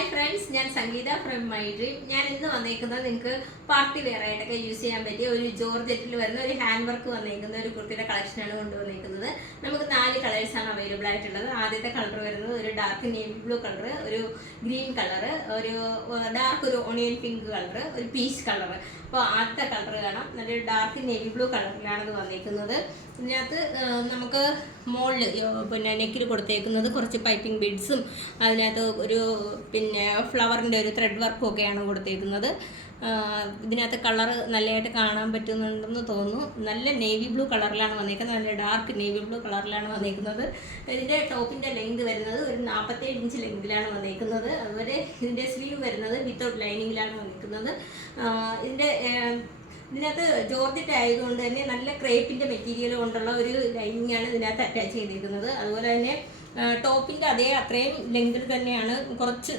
Hi friends ഞാൻ സംഗീത from my dream ഞാൻ ഇന്ന് വന്നേക്കുന്നത് നിങ്ങൾക്ക് പാർട്ടി വെയർ ആയിട്ടൊക്കെ യൂസ് ചെയ്യാൻ പറ്റിയ ഒരു ജോർജറ്റിൽ വരുന്ന ഒരു ഹാൻഡ് വർക്ക് വന്നേക്കുന്ന ഒരു കുർത്തിയുടെ കളക്ഷനാണ് കൊണ്ടുവന്നേക്കുന്നത്. നമുക്ക് നാല് കളേഴ്സ് ആണ് അവൈലബിൾ ആയിട്ടുള്ളത്. ആദ്യത്തെ കളർ വരുന്നത് ഒരു ഡാർക്ക് നേവി ബ്ലൂ കളർ ഒരു ഗ്രീൻ കളർ ഒരു ഡാർക്ക് ഒരു ഓണിയൻ പിങ്ക് കളർ ഒരു പീച്ച് കളർ അപ്പോൾ ആദ്യത്തെ കളർ കാണാം. നല്ല ഡാർക്ക് നേവി ബ്ലൂ കളറിലാണ് ഇത് വന്നേക്കുന്നത്. ഇതിനകത്ത് നമുക്ക് മോളിൽ പിന്നെ നെക്കിൽ കൊടുത്തേക്കുന്നത് കുറച്ച് പൈപ്പിംഗ് ബിഡ്സും അതിനകത്ത് ഒരു പിന്നെ ഫ്ലവറിന്റെ ഒരു ത്രെഡ് വർക്കും ഒക്കെയാണ് കൊടുത്തേക്കുന്നത്. ഇതിനകത്ത് കളർ നല്ലതായിട്ട് കാണാൻ പറ്റുന്നുണ്ടെന്ന് തോന്നുന്നു. നല്ല നേവി ബ്ലൂ കളറിലാണ് വന്നേക്കുന്നത്. നല്ല ഡാർക്ക് നേവി ബ്ലൂ കളറിലാണ് വന്നേക്കുന്നത്. ഇതിന്റെ ടോപ്പിന്റെ ലെങ്ത് വരുന്നത് ഒരു നാൽപ്പത്തേഴ് ഇഞ്ച് ലെങ്തിലാണ് വന്നേക്കുന്നത്. അതുപോലെ ഇതിന്റെ സ്ലീവ് വരുന്നത് വിത്തൗട്ട് ലൈനിങ്ങിലാണ് വന്നിരിക്കുന്നത് ഇതിന്റെ ഇതിനകത്ത് ജോർജറ്റ് ആയതുകൊണ്ട് തന്നെ നല്ല ക്രേപ്പിന്റെ മെറ്റീരിയൽ കൊണ്ടുള്ള ഒരു ലൈനിങ്ങാണ് ഇതിനകത്ത് അറ്റാച്ച് ചെയ്തിരിക്കുന്നത് അതുപോലെ തന്നെ ടോപ്പിന്റെ അതേ അത്രയും ലെങ്തിൽ തന്നെയാണ്. കുറച്ച്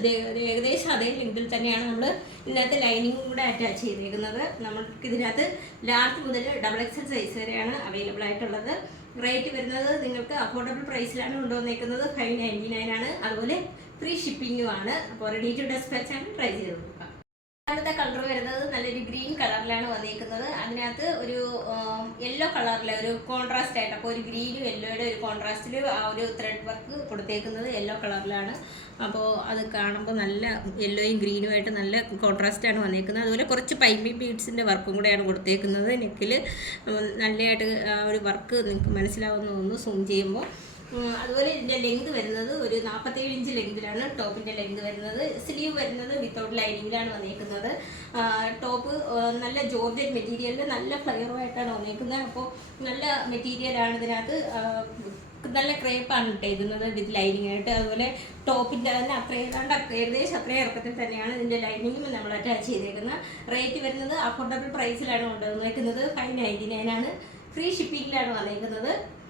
ഏകദേശം അതേ ലെങ്തിൽ തന്നെയാണ് നമ്മൾ ഇതിനകത്ത് ലൈനിങ്ങും കൂടെ അറ്റാച്ച് ചെയ്തേക്കുന്നത്. നമ്മൾക്ക് ഇതിനകത്ത് ലാർജ് മുതൽ ഡബിൾ എക്സൽ സൈസ് വരെയാണ് അവൈലബിൾ ആയിട്ടുള്ളത്. റേറ്റ് വരുന്നത് നിങ്ങൾക്ക് അഫോർഡബിൾ പ്രൈസിലാണ് കൊണ്ടുവന്നേക്കുന്നത്. ഫൈവ് നയന്റി നയൻ ആണ് അതുപോലെ ഫ്രീ ഷിപ്പിങ്ങും ആണ്. അപ്പോൾ റെഡി ടു ഡെസ്പാച്ച് ആണ് ട്രൈ ചെയ്ത് നോക്കുക രണ്ടാമത്തെ കളർ വരുന്നത് നല്ലൊരു ഗ്രീൻ കളറിലാണ് വന്നിരിക്കുന്നത് അതിനകത്ത് ഒരു യെല്ലോ കളറിലെ ഒരു കോൺട്രാസ്റ്റ് ആയിട്ട് അപ്പോൾ ഒരു ഗ്രീനും യെല്ലോയുടെ ഒരു കോൺട്രാസ്റ്റിൽ ആ ഒരു ത്രെഡ് വർക്ക് കൊടുത്തേക്കുന്നത് യെല്ലോ കളറിലാണ്. അപ്പോൾ അത് കാണുമ്പോൾ നല്ല യെല്ലോയും ഗ്രീനും ആയിട്ട് നല്ല കോൺട്രാസ്റ്റ് ആണ് വന്നിരിക്കുന്നത് അതുപോലെ കുറച്ച് പൈപ്പിംഗ് ബീഡ്സിന്റെ വർക്കും കൂടെയാണ് കൊടുത്തേക്കുന്നത്. നെക്കിൽ നല്ലതായിട്ട് ആ ഒരു വർക്ക് നിങ്ങൾക്ക് മനസ്സിലാവുമെന്ന് തോന്നുന്നു. സൂം ചെയ്യുമ്പോൾ അതുപോലെ ഇതിന്റെ ലെങ്ത് വരുന്നത് ഒരു നാൽപ്പത്തേഴ് ഇഞ്ച് ലെങ്തിലാണ് ടോപ്പിന്റെ ലെങ്ത് വരുന്നത്. സ്ലീവ് വരുന്നത് വിത്തൗട്ട് ലൈനിങ്ങിലാണ് വന്നേക്കുന്നത്. ടോപ്പ് നല്ല ജോർജറ്റ് മെറ്റീരിയലിൽ നല്ല ഫ്ലയറുമായിട്ടാണ് വന്നേക്കുന്നത്. അപ്പോൾ നല്ല മെറ്റീരിയലാണ് ഇതിനകത്ത്. നല്ല ക്രേപ്പാണ് ഇട്ടേക്കുന്നത് വിത്ത് ലൈനിങ് ആയിട്ട്. അതുപോലെ ടോപ്പിന്റെ തന്നെ അത്ര ഏതാണ്ട് അത്ര- ഏകദേശം അത്രയും ഇറക്കത്തിൽ തന്നെയാണ് ഇതിന്റെ ലൈനിങ്ങും നമ്മൾ അറ്റാച്ച് ചെയ്തേക്കുന്നത്. റേറ്റ് വരുന്നത് അഫോർഡബിൾ പ്രൈസിലാണ് കൊണ്ടുവന്നേക്കുന്നത്. ഫൈവ് നയന്റി നയൻ ആണ്. ഫ്രീ ഷിപ്പിങ്ങിലാണ് വന്നേക്കുന്നത്.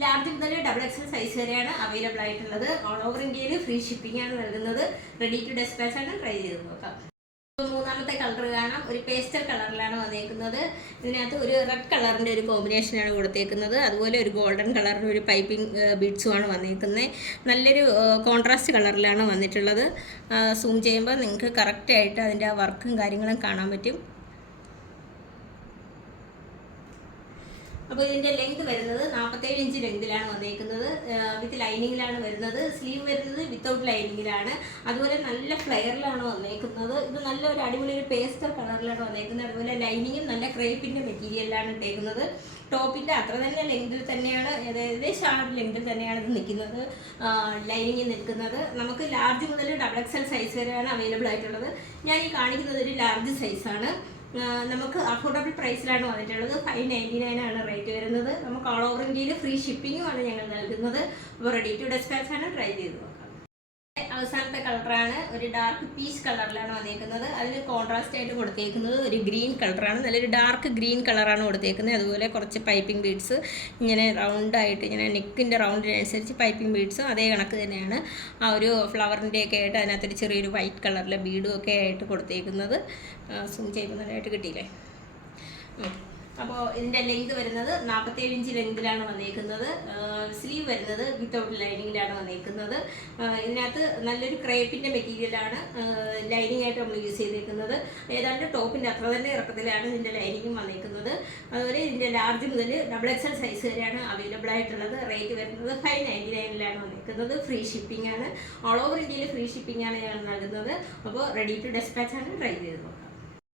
ലാർജ് മുതൽ ഡബിൾ എക്സൽ സൈസ് വരെയാണ് അവൈലബിൾ ആയിട്ടുള്ളത്. ഓൾ ഓവർ ഇന്ത്യയിൽ ഫ്രീ ഷിപ്പിംഗ് ആണ് നൽകുന്നത്. റെഡി ടു ഡെസ്പാച്ച് ആണ് ട്രൈ ചെയ്ത് നോക്കാം. മൂന്നാമത്തെ കളർ കാണാം. ഒരു പേസ്റ്റൽ കളറിലാണ് വന്നേക്കുന്നത്. ഇതിനകത്ത് ഒരു റെഡ് കളറിന്റെ ഒരു കോമ്പിനേഷനാണ് കൊടുത്തേക്കുന്നത്. അതുപോലെ ഒരു ഗോൾഡൻ കളറിന്റെ ഒരു പൈപ്പിംഗ് ബീഡ്സുമാണ് വന്നേക്കുന്നത് നല്ലൊരു കോൺട്രാസ്റ്റ് കളറിലാണ് വന്നിട്ടുള്ളത്. സൂം ചെയ്യുമ്പോൾ നിങ്ങൾക്ക് കറക്റ്റായിട്ട് അതിന്റെ ആ വർക്കും കാര്യങ്ങളും കാണാൻ പറ്റും. അപ്പോൾ ഇതിന്റെ ലെങ്ത് വരുന്നത് നാൽപ്പത്തേഴ് ഇഞ്ച് ലെങ്തിലാണ് വന്നേക്കുന്നത്. വിത്ത് ലൈനിങ്ങിലാണ് വരുന്നത്. സ്ലീവ് വരുന്നത് വിത്തൗട്ട് ലൈനിങ്ങിലാണ് അതുപോലെ നല്ല ഫ്ലെയറിലാണ് വന്നേക്കുന്നത്. ഇത് നല്ല ഒരു അടിപൊളി ഒരു പേസ്റ്റർ കളറിലാണ് വന്നേക്കുന്നത്. അതുപോലെ ലൈനിങ്ങും നല്ല ക്രേപ്പിന്റെ മെറ്റീരിയലിലാണ് ഇട്ടേക്കുന്നത്. ടോപ്പിന്റെ അത്ര തന്നെ ലെങ്തിൽ തന്നെയാണ് ഏകദേശം ആ ഒരു ലെങ്തിൽ തന്നെയാണ് ഇത് നിൽക്കുന്നത്. ലൈനിങ് നിൽക്കുന്നത്. നമുക്ക് ലാർജ് മുതൽ ഡബിൾ എക്സൽ സൈസ് വരെയാണ് അവൈലബിൾ ആയിട്ടുള്ളത്. ഞാൻ ഈ കാണിക്കുന്നത് ഒരു ലാർജ് സൈസാണ് നമുക്ക് അഫോർഡബിൾ പ്രൈസിലാണ് വന്നിട്ടുള്ളത്. ഫൈവ് നയന്റി നയൻ ആണ് റേറ്റ് വരുന്നത്. നമുക്ക് ഓൾ ഓവർ ഇന്ത്യയിൽ ഫ്രീ ഷിപ്പിങ്ങുമാണ് ഞങ്ങൾ നൽകുന്നത്. അപ്പോൾ റെഡി ടു ഡെസ്പാച്ച് ആണ് ട്രൈ ചെയ്ത് നോക്കാം. അവസാനത്തെ കളറാണ്. ഒരു ഡാർക്ക് പീച്ച് കളറിലാണ് വന്നേക്കുന്നത്. അതിന് കോൺട്രാസ്റ്റ് ആയിട്ട് കൊടുത്തേക്കുന്നത് ഒരു ഗ്രീൻ കളറാണ്. നല്ലൊരു ഡാർക്ക് ഗ്രീൻ കളറാണ് കൊടുത്തേക്കുന്നത്. അതുപോലെ കുറച്ച് പൈപ്പിംഗ് ബീഡ്സ് ഇങ്ങനെ റൗണ്ടായിട്ട് ഇങ്ങനെ നെക്കിന്റെ റൗണ്ടിനനുസരിച്ച് പൈപ്പിംഗ് ബീഡ്സും അതേ കണക്ക് തന്നെയാണ്. ആ ഒരു ഫ്ലവറിന്റെയൊക്കെ ആയിട്ട് അതിനകത്തൊരു ചെറിയൊരു വൈറ്റ് കളറിലെ ബീഡും ഒക്കെ ആയിട്ട് കൊടുത്തേക്കുന്നത്. സൂം ചെയ്യുമ്പോൾ നല്ലതായിട്ട് കിട്ടിയില്ലേ? ഉം. അപ്പോൾ ഇതിന്റെ ലെങ്ത് വരുന്നത് നാൽപ്പത്തേഴ് ഇഞ്ച് ലെങ്തിലാണ് വന്നേക്കുന്നത്. സ്ലീവ് വരുന്നത് വിത്തൗട്ട് ലൈനിങ്ങിലാണ് വന്നേക്കുന്നത്. ഇതിനകത്ത് നല്ലൊരു ക്രേപ്പിന്റെ മെറ്റീരിയലാണ് ലൈനിങ് ആയിട്ട് നമ്മൾ യൂസ് ചെയ്തേക്കുന്നത്. ഏതാണ്ട് ടോപ്പിന്റെ അത്ര തന്നെ ഇറക്കത്തിലാണ് ഇതിന്റെ ലൈനിങ്ങും വന്നേക്കുന്നത്. അതുപോലെ ഇതിന്റെ ലാർജ് മുതൽ ഡബിൾ എക്സൽ സൈസ് വരെയാണ് അവൈലബിൾ ആയിട്ടുള്ളത്. റേറ്റ് വരുന്നത് ഫൈവ് നയന്റി നയനിലാണ് വന്നേക്കുന്നത്. ഫ്രീ ഷിപ്പിംഗ് ആണ്. ഓൾ ഓവർ ഇന്ത്യയിൽ ഫ്രീ ഷിപ്പിംഗ് ആണ് ഞങ്ങൾ നൽകുന്നത്. അപ്പോൾ റെഡി ടു ഡെസ്പാച്ച് ആണ് ട്രൈ ചെയ്ത് നോക്കാം.